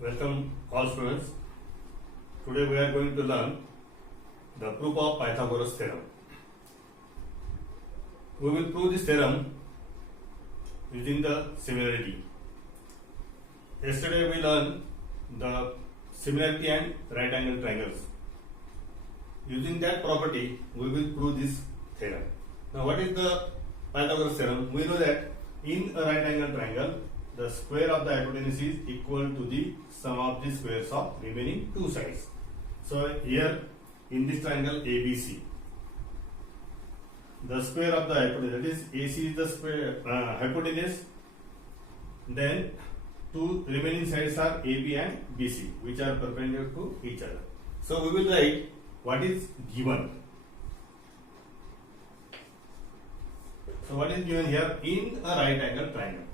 Welcome all students. Today we are going to learn the proof of Pythagoras theorem. We will prove this theorem using the similarity. Yesterday we learned the similarity and right angle triangles. Using that property we will prove this theorem. Now what is the Pythagoras theorem? We know that in a right angle triangle the square of the hypotenuse is equal to the sum of the squares of remaining two sides. So here in this triangle ABC, the square of the hypotenuse, that is AC is the square hypotenuse, then two remaining sides are AB and BC, which are perpendicular to each other. So we will write what is given. So what is given here in a right angle triangle.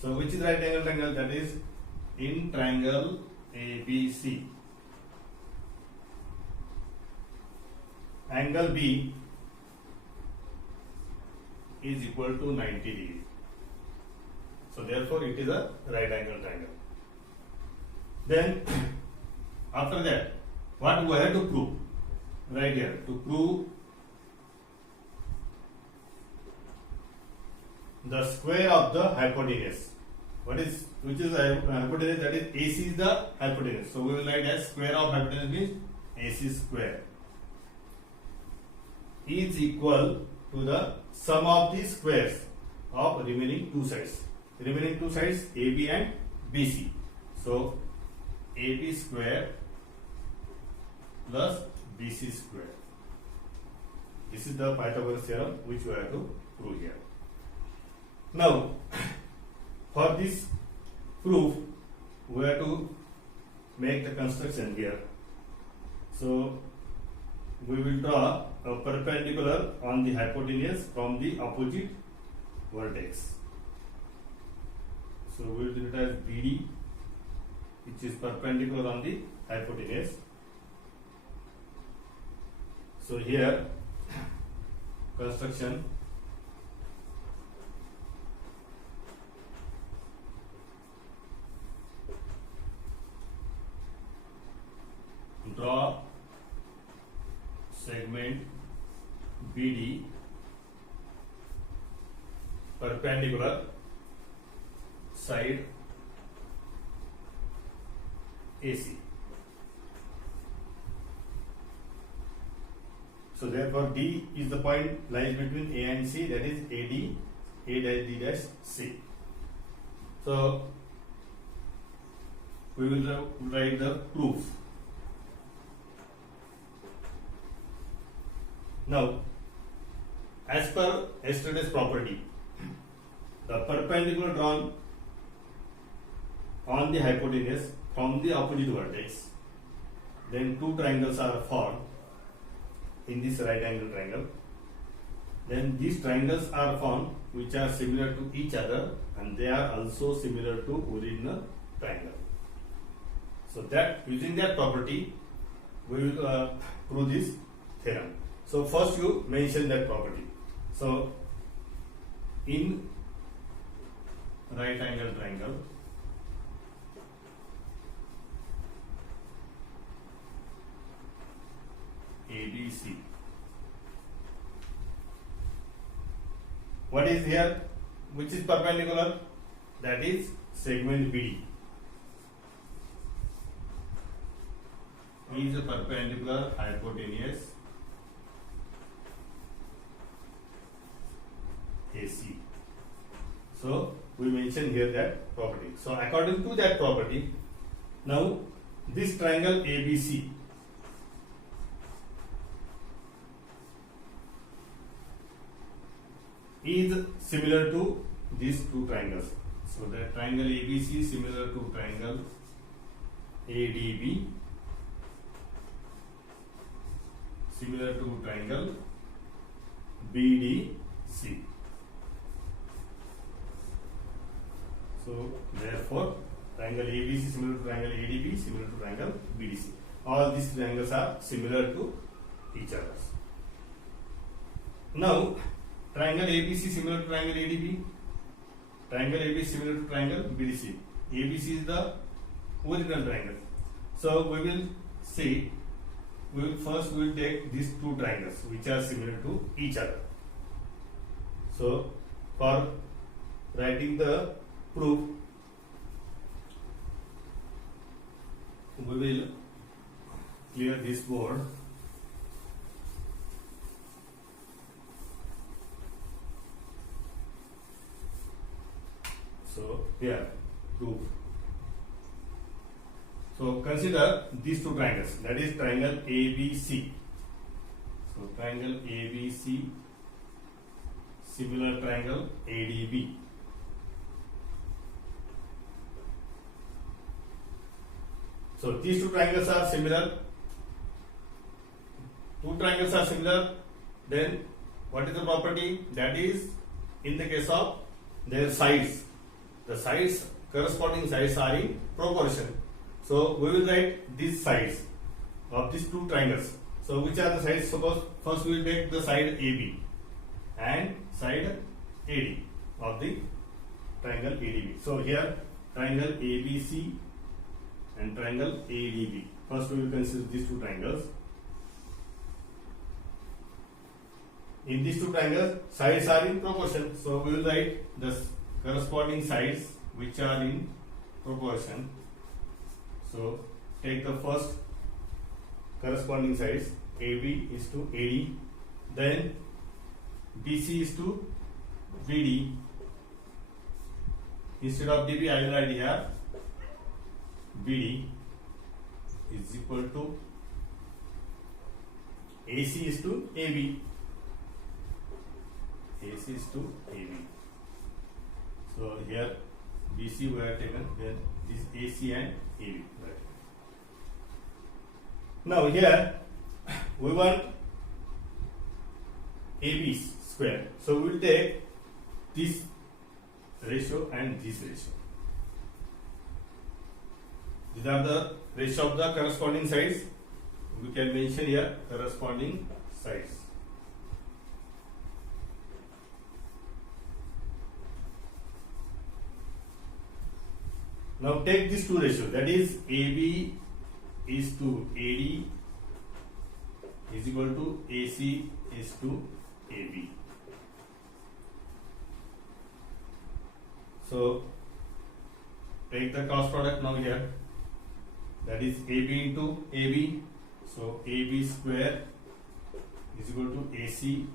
So which is right angle triangle? That is in triangle ABC. Angle B is equal to 90 degrees. So therefore it is a right angle triangle. Then after that, what we have to prove? Right here, to prove the square of the hypotenuse. Which is the hypotenuse? That is AC is the hypotenuse. So we will write as square of hypotenuse means AC square is equal to the sum of the squares of remaining two sides. Remaining two sides AB and BC. So AB square plus BC square. This is the Pythagoras theorem which we have to prove here. Now, for this proof, we have to make the construction here. So, we will draw a perpendicular on the hypotenuse from the opposite vertex. So, we will do it as BD, which is perpendicular on the hypotenuse. So, here, construction. Draw segment BD perpendicular side AC. So therefore D is the point lies between A and C, that is AD, A' C. So we will write the proof. Now, as per yesterday's property, the perpendicular drawn on the hypotenuse from the opposite vertex, then two triangles are formed in this right angle triangle. Then these triangles are formed which are similar to each other and they are also similar to original triangle. So that using that property, we will prove this theorem. So first you mention that property. So in right angle triangle, ABC, what is here? Which is perpendicular? That is segment BD. Is a perpendicular hypotenuse AC. So we mention here that property. So according to that property, now this triangle ABC is similar to these two triangles. So the triangle ABC is similar to triangle ADB, similar to triangle BDC. So therefore triangle ABC similar to triangle ADB, similar to triangle BDC. All these triangles are similar to each other. Now triangle ABC similar to triangle ADB, triangle AB similar to triangle BDC. ABC is the original triangle. So we will see. We will take these two triangles which are similar to each other. So for writing the proof, we will clear this board. So here, proof. So consider these two triangles, that is triangle ABC. So triangle ABC, similar triangle ADB. So these two triangles are similar. Two triangles are similar. Then what is the property? That is, in the case of their sides, the sides, corresponding sides are in proportion. So we will write these sides of these two triangles. So which are the sides? Suppose first we will take the side AB and side AD of the triangle ADB. So here triangle ABC and triangle ADB. First we will consider these two triangles. In these two triangles, sides are in proportion. So we will write the corresponding sides which are in proportion. So take the first corresponding sides, AB is to AD, then BC is to BD. Instead of DB, I will write here BD is equal to AC is to AB. AC is to AB. So here BC we have taken, then this AC and AB. Right. Now here we want AB square. So we will take this ratio and this ratio. These are the ratio of the corresponding sides. We can mention here corresponding sides. Now take these two ratios, that is AB is to AD is equal to AC is to AB. So take the cross product now here, that is AB into AB. So AB square is equal to AC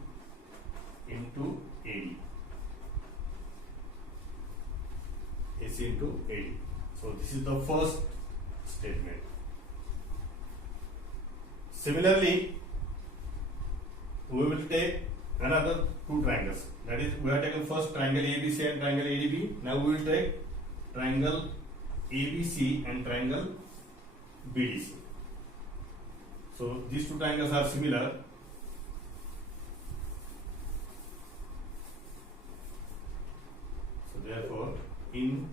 into AD. AC into AD. So this is the first statement. Similarly, we will take another two triangles. That is, we have taken first triangle ABC and triangle ADB. Now we will take triangle ABC and triangle BDC. So these two triangles are similar. So therefore, in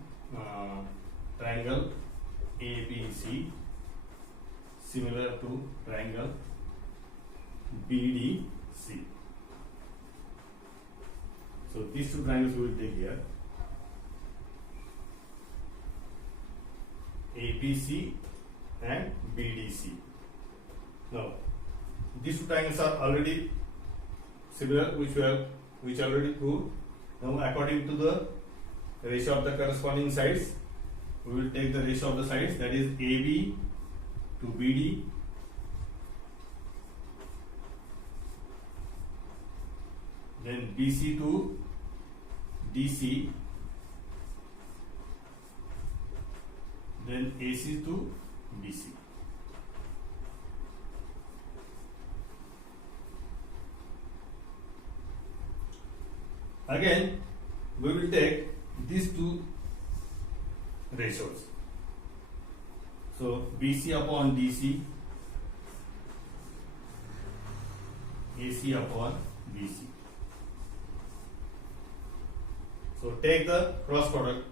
triangle ABC similar to triangle BDC. So these two triangles we will take here. ABC and BDC. Now these two triangles are already similar, which already proved. Now according to the ratio of the corresponding sides, we will take the ratio of the sides, that is AB to BD then BC to DC, then AC to BC. Again, we will take these two ratios. So BC upon DC, AC upon BC. So take the cross product.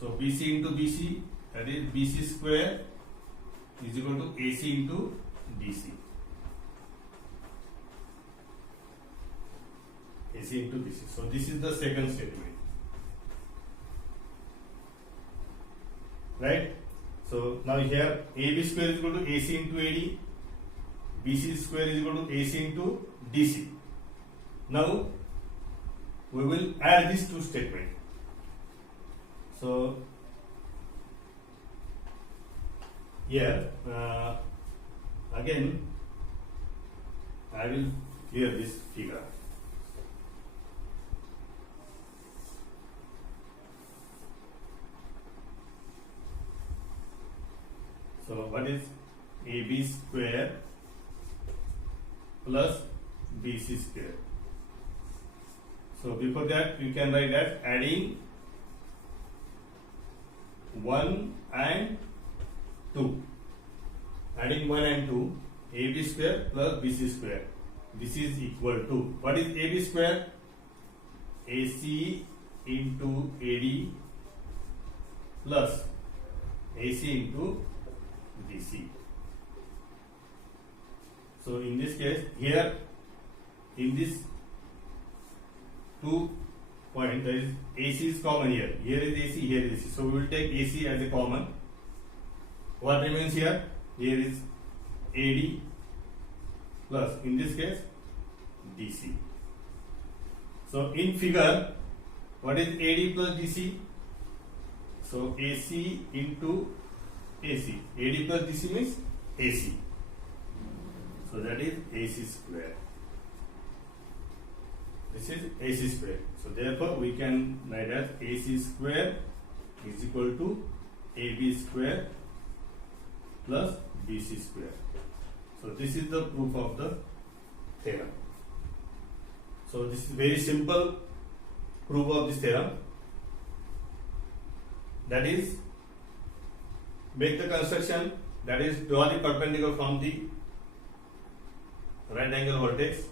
So BC into BC, that is BC square is equal to AC into DC. AC into DC. So this is the second statement. Right? So now here AB square is equal to AC into AD, BC square is equal to AC into DC. Now we will add these two statements. So here again I will clear this figure. So what is AB square plus BC square? So before that you can write that adding 1 and 2. Adding 1 and 2, AB square plus BC square. This is equal to, what is AB square? AC into AD plus AC into DC. So in this case, here in this 2 point, there is AC is common here. Here is AC, here is AC. So we will take AC as a common. What remains here? Here is AD plus, in this case, DC. So in figure, what is AD plus DC? So AC into AC. AD plus DC means AC. So that is AC square. This is AC square. So therefore we can write as AC square is equal to AB square plus BC square. So this is the proof of the theorem. So this is very simple proof of this theorem. That is, make the construction, that is draw the perpendicular from the right angle vertex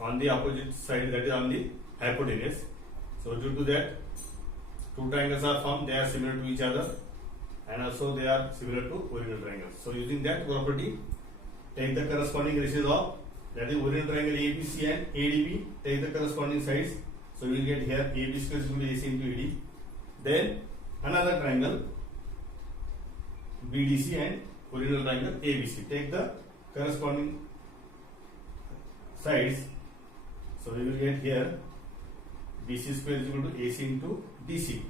on the opposite side, that is on the hypotenuse. So due to that, two triangles are formed, they are similar to each other and also they are similar to original triangles. So using that property, take the corresponding ratios of, that is original triangle ABC and ADB, take the corresponding sides. So we will get here AB square is equal to AC into AD. Then another triangle BDC and original triangle ABC, take the corresponding sides. So we will get here BC square is equal to AC into DC.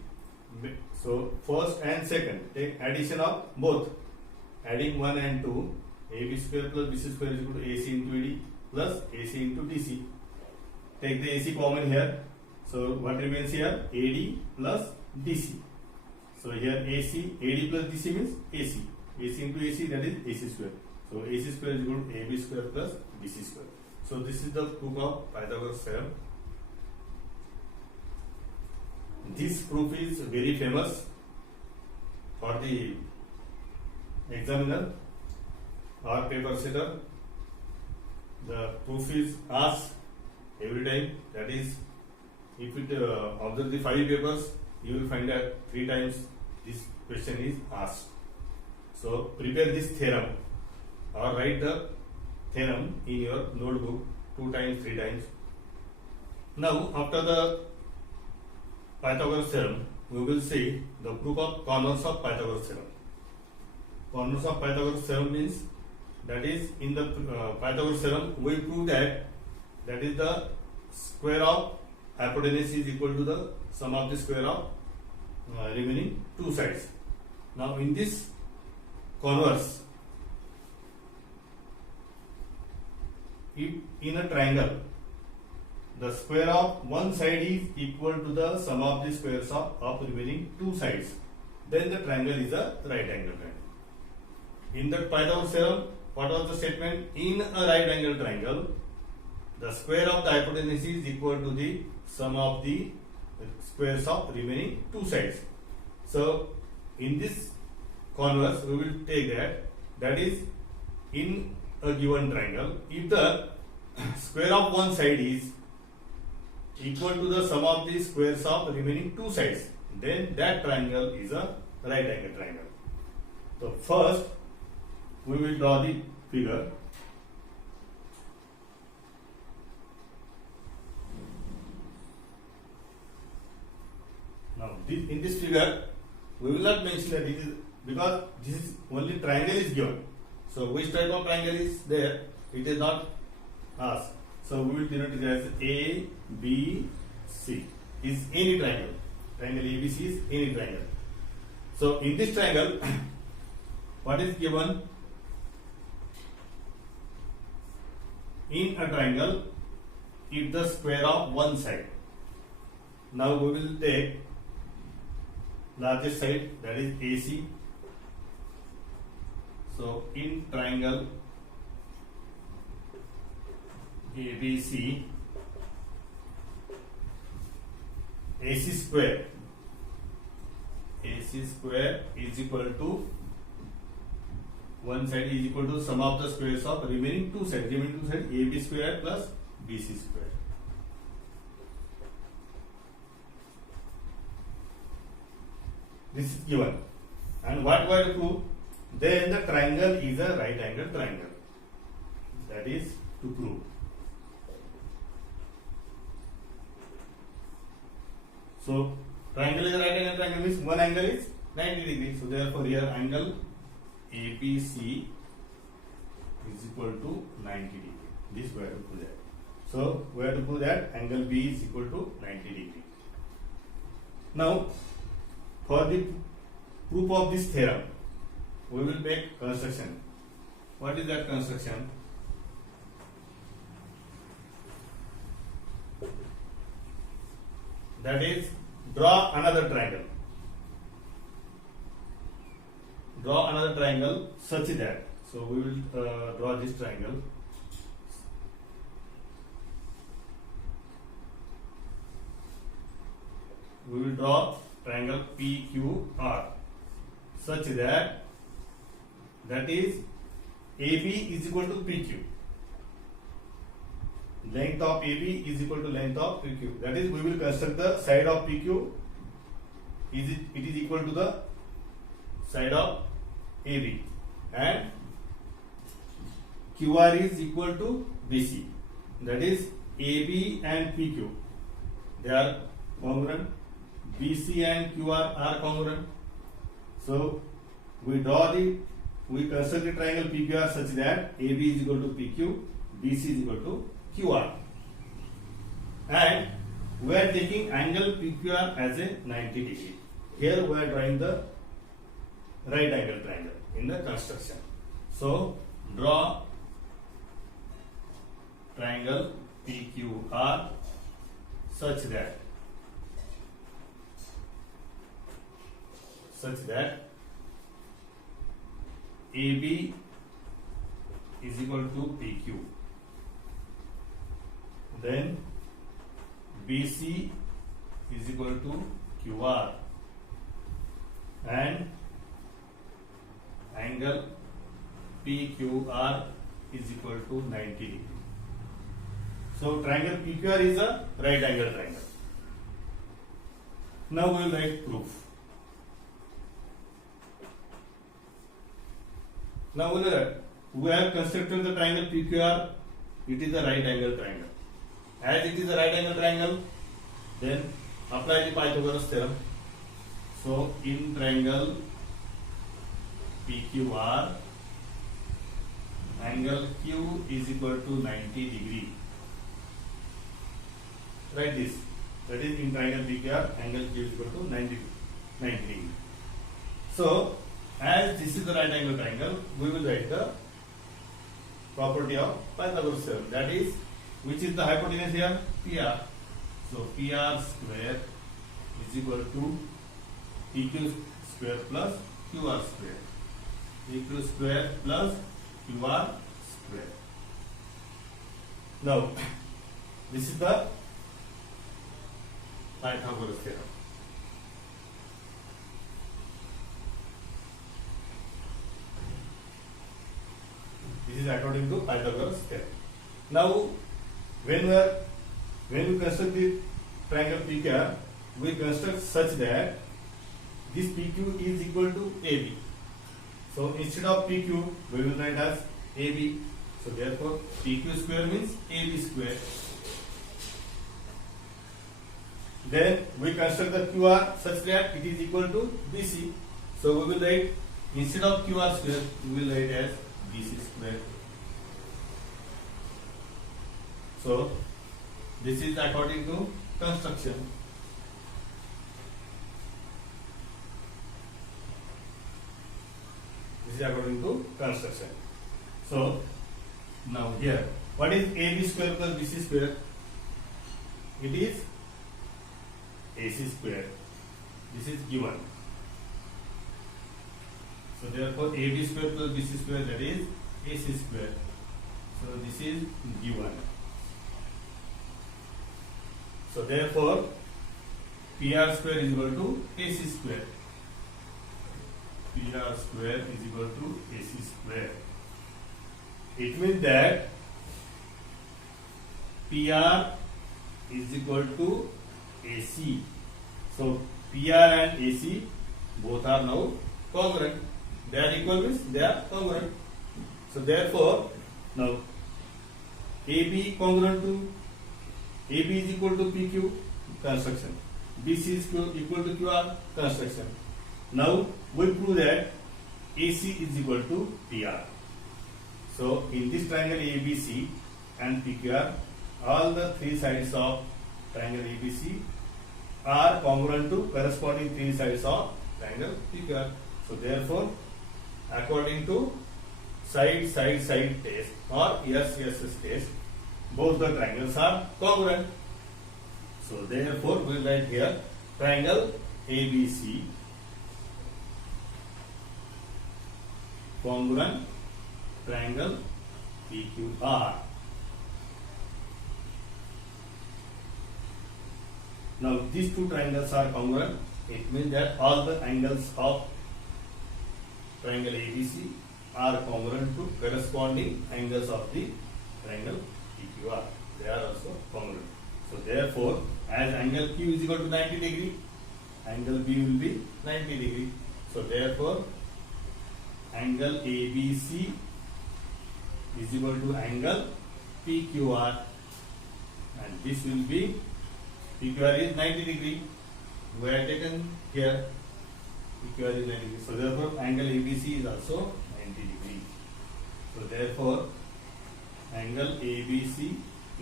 So first and second, take addition of both, adding 1 and 2, AB square plus BC square is equal to AC into AD plus AC into DC. Take the AC common here. So what remains here? AD plus DC. So here AC, AD plus DC means AC. AC into AC, that is AC square. So AC square is equal to AB square plus BC square. So this is the proof of Pythagoras theorem. This proof is very famous for the examiner or paper setter. The proof is asked every time. That is, if it observe the 5 papers, you will find that 3 times this question is asked. So prepare this theorem or write the theorem in your notebook 2 times, 3 times. Now after the Pythagoras theorem, we will see the proof of corners of Pythagoras theorem. Corners of Pythagoras theorem means, that is in the Pythagoras theorem we prove that is the square of hypotenuse is equal to the sum of the square of remaining 2 sides. Now in this converse, if in a triangle the square of one side is equal to the sum of the squares of remaining 2 sides, then the triangle is a right angle triangle. In the Pythagoras theorem, what was the statement? In a right angle triangle, the square of the hypotenuse is equal to the sum of the squares of remaining 2 sides. So in this converse, we will take that is in a given triangle, if the square of one side is equal to the sum of the squares of remaining 2 sides, then that triangle is a right angle triangle. So first we will draw the figure. Now in this figure we will not mention that it is because this is only triangle is given. So which type of triangle is there? It is not asked. So we will denote it as A, B, C is any triangle. Triangle ABC is any triangle. So in this triangle, what is given? In a triangle, if the square of one side. Now we will take largest side, that is AC. So in triangle ABC, AC square is equal to one side is equal to sum of the squares of remaining two sides. Remaining two sides AB square plus BC square. This is given. And what we have to prove? Then the triangle is a right angle triangle. That is to prove. So triangle is a right angle triangle means one angle is 90 degrees. So therefore here angle APC is equal to 90 degree. This we have to prove that. So we have to prove that angle B is equal to 90 degree. Now for the proof of this theorem, we will make construction. What is that construction? That is, draw another triangle. Draw another triangle such that. So we will draw this triangle. We will draw triangle PQR such that is AB is equal to PQ. Length of AB is equal to length of PQ. That is, we will construct the side of PQ. It is equal to the side of AB, and QR is equal to BC. That is, AB and PQ, they are congruent. BC and QR are congruent. So we construct the triangle PQR such that AB is equal to PQ, BC is equal to QR, and we are taking angle PQR as a 90 degree. Here we are drawing the right angle triangle in the construction. So draw triangle PQR such that AB is equal to PQ, then BC is equal to QR, and angle PQR is equal to 90 degree. So triangle PQR is a right angle triangle. Now we will write proof. Now we have constructed the triangle PQR. It is a right angle triangle. As it is a right angle triangle, then apply the Pythagoras theorem. So in triangle PQR, angle Q is equal to 90 degree. Write this. That is, in triangle PQR, angle Q is equal to 90 degree. So as this is the right angle triangle, we will write the property of Pythagoras theorem. That is, which is the hypotenuse here? PR. So PR square is equal to PQ square plus QR square. PQ square plus QR square. Now this is the Pythagoras theorem. This is according to Pythagoras theorem. Now when we construct the triangle PQR, we construct such that this PQ is equal to AB. So instead of PQ, we will write as AB. So therefore PQ square means AB square. Then we construct the QR such that it is equal to BC. So we will write instead of QR square, we will write as BC square. So this is according to construction. This is according to construction. So now here, what is AB square plus BC square? It is AC square. This is given. So therefore AB square plus BC square, that is AC square. So this is given. So therefore PR square is equal to AC square. PR square is equal to AC square. It means that PR is equal to AC. So PR and AC both are now congruent. They are equal means they are congruent. So therefore now AB congruent to AB is equal to PQ, construction. BC is equal to QR, construction. Now we prove that AC is equal to PR. So in this triangle ABC and PQR, all the three sides of triangle ABC are congruent to corresponding three sides of triangle PQR. So therefore, according to side test or SSS test, both the triangles are congruent. So therefore, we will write here triangle ABC congruent triangle PQR. Now these two triangles are congruent. It means that all the angles of triangle ABC are congruent to corresponding angles of the triangle PQR. They are also congruent. So therefore, as angle Q is equal to 90 degree, angle B will be 90 degree. So therefore, angle ABC is equal to angle PQR, and this will be PQR is 90 degree. We have taken here PQR is 90 degree. So therefore, angle ABC is also 90 degree. So therefore, angle ABC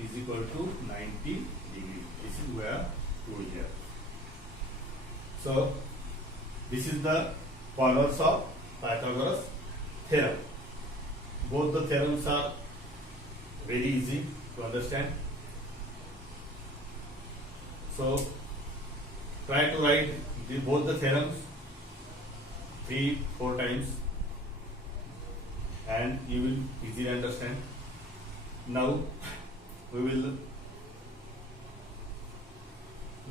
is equal to 90 degree. This is where to here. So this is the followers of Pythagoras theorem. Both the theorems are very easy to understand. So try to write both the theorems 3-4 times and you will easily understand. Now we will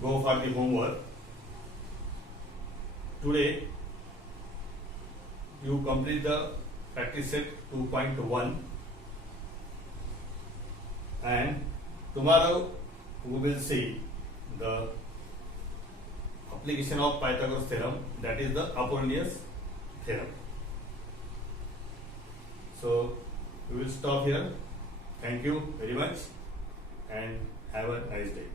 go for the homework. Today you complete the practice set 2.1 and tomorrow we will see the application of Pythagoras theorem, that is the Apollonius theorem. So we will stop here. Thank you very much and have a nice day.